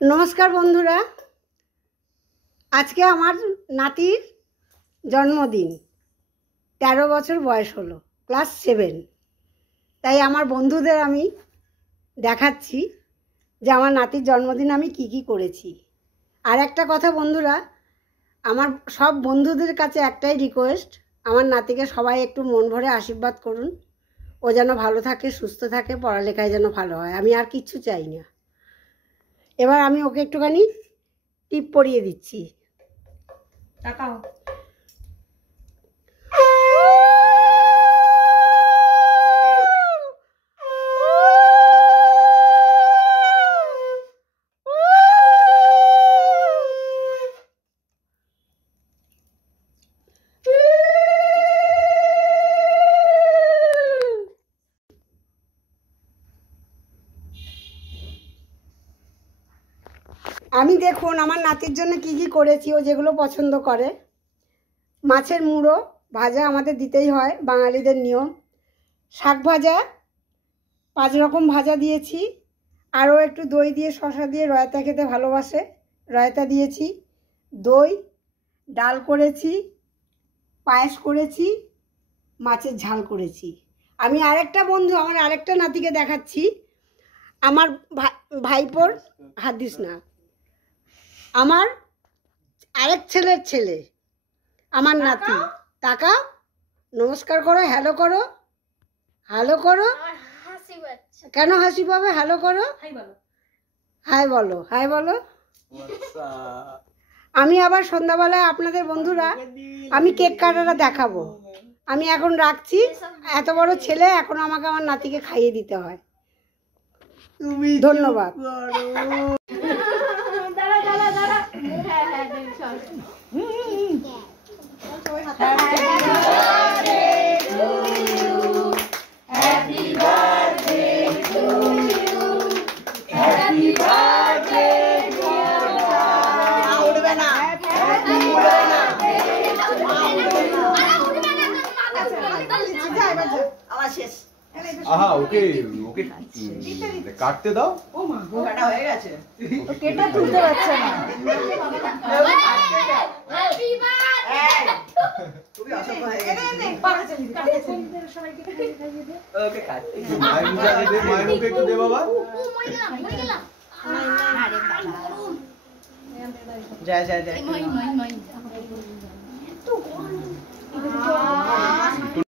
नमस्कार बंधुरा आज के आमार नातिर जन्मदिन 13 बछर बयस हलो क्लास 7 ताई आमार बंधुदेर आमी देखाচ্ছি যে আমার নাতির জন্মদিন আমি কি কি করেছি। আর একটা কথা বন্ধুরা, আমার সব বন্ধুদের কাছে একটাই রিকোয়েস্ট, আমার নাতিকে সবাই একটু মন ভরে আশীর্বাদ করুন, ও যেন ভালো থাকে, সুস্থ থাকে, পড়ালেখায় যেন ভালো হয়, আমি আর কিচ্ছু চাই না। এবার আমি ওকে একটুখানি টিপ পরিয়ে দিচ্ছি। তাকাও। আমি দেখুন আমার নাতির জন্য কি কি করেছি, ও যেগুলো পছন্দ করে। মাছের মুড়ো ভাজা আমাদের দিতেই হয়, বাঙালিদের নিয়ম। শাক ভাজা 5 রকম ভাজা দিয়েছি, আরও একটু দই দিয়ে শসা দিয়ে রায়তা খেতে ভালোবাসে, রায়তা দিয়েছি। দই, ডাল করেছি, পায়েস করেছি, মাছের ঝাল করেছি। আমি আরেকটা বন্ধু, আমার আরেকটা নাতিকে দেখাচ্ছি। আমার ভাইপোর হাত দিস না, আমার আরেক ছেলের ছেলে, আমার নাতি। তাকাও, নমস্কার করো, হ্যালো করো, হ্যালো করো। কেন হাসি পাবে? হ্যালো করো, হাই বলো, হাই বলো। আমি আবার সন্ধ্যাবেলায় আপনাদের বন্ধুরা আমি কেক কাটাটা দেখাবো। আমি এখন রাখছি, এত বড় ছেলে, এখন আমাকে আমার নাতিকে খাইয়ে দিতে হয়। ধন্যবাদ। ওকে ওকে কাটতে দাও। ও মা, কাটা হয়ে গেছে, কেটে তুলতে পারছে না। Happy birthday. খুবই অসম্ভব হয়ে গেছে। ওকে কাট। মাইনুকে একটু দে বাবা। মরে গেলাম। আরে বাবা। জয় জয় জয়।